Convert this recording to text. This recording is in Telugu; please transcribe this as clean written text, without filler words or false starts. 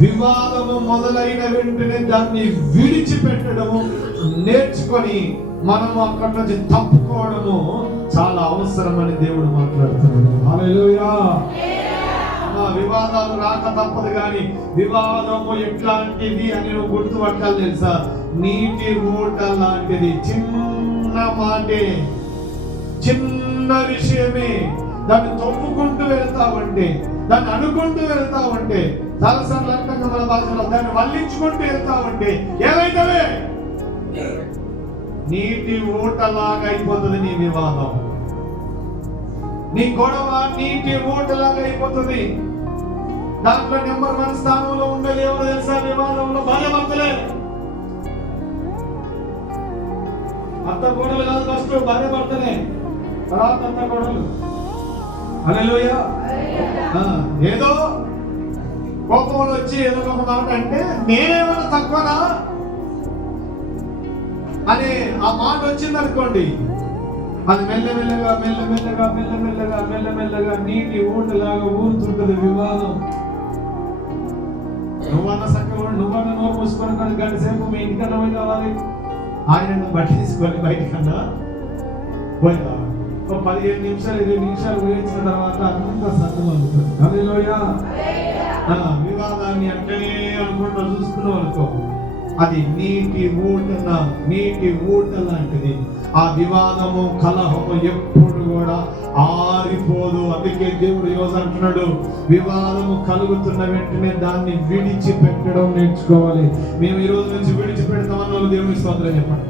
వివాదము మొదలైన వెంటనే దాన్ని విడిచిపెట్టడము నేర్చుకొని మనము అక్కడి నుంచి తప్పుకోవడము చాలా అవసరమని దేవుడు మాట్లాడుతున్నాడు. హల్లెలూయా. వివాదాలు రాక తప్పదు, కానీ వివాదము ఎట్లాంటిది అని నువ్వు గుర్తుపట్టాలి తెలుసా? నీటి ఊట లాంటిది. చిన్న మాటే, చిన్న విషయమే, దాన్ని తొప్పుకుంటూ వెళ్తావంటే, దాన్ని అనుకుంటూ వెళ్తావంటే, చాలాసార్లు అంటాం మన భాషలో, దాన్ని వల్లించుకుంటూ వెళ్తావంటే ఏమైతే నీటి ఊటలాగా అయిపోతుంది నీ వివాదం. నీ గొడవ నీటి ఊటలాగా అయిపోతుంది. దాంట్లో నెంబర్ 1 స్థానంలో ఉండేది ఎవరు తెలుసా? వివాదంలో భార్య భర్తలే. అత్త గొడవలు కాదు, ఫస్ట్ భార్య భర్తనే, తర్వాత అత్త గొడవలు. హల్లెలూయా. ఏదో కోపంలో వచ్చి ఏదో ఒక మాట అంటే నేనేమైనా తక్కువనా అని ఆ మాట వచ్చింది అనుకోండి, అది మెల్లమెల్లగా నీటి ఊటలాగా ఊరుతుంటది వివాదం. నువ్వన్న సక్కగా నువ్వన్న నోరు మూసుకొని కానీ గంట సేపు మీ ఇంటికన్నా పోయి కావాలి, ఆయన బట్టి తీసుకొని బయటకన్నా పోయినా 15 నిమిషాలు 20 నిమిషాలు వేయించిన తర్వాత అంతా సత్యం అవుతుంది. హల్లెలూయా. వివాదాన్ని అంటనే అనుకుంటూ చూస్తున్నావు అనుకో, అది నీటి ఊట లాంటిది. ఆ వివాదము కలహము ఎప్పుడు కూడా ఆరిపోదు. అందుకే దేవుడు ఈరోజు అంటున్నాడు, వివాదము కలుగుతున్న వెంటనే దాన్ని విడిచిపెట్టడం నేర్చుకోవాలి. మేము ఈ రోజు నుంచి విడిచిపెడతామన్న వాళ్ళు దేవుని స్తోత్రం చెప్పండి.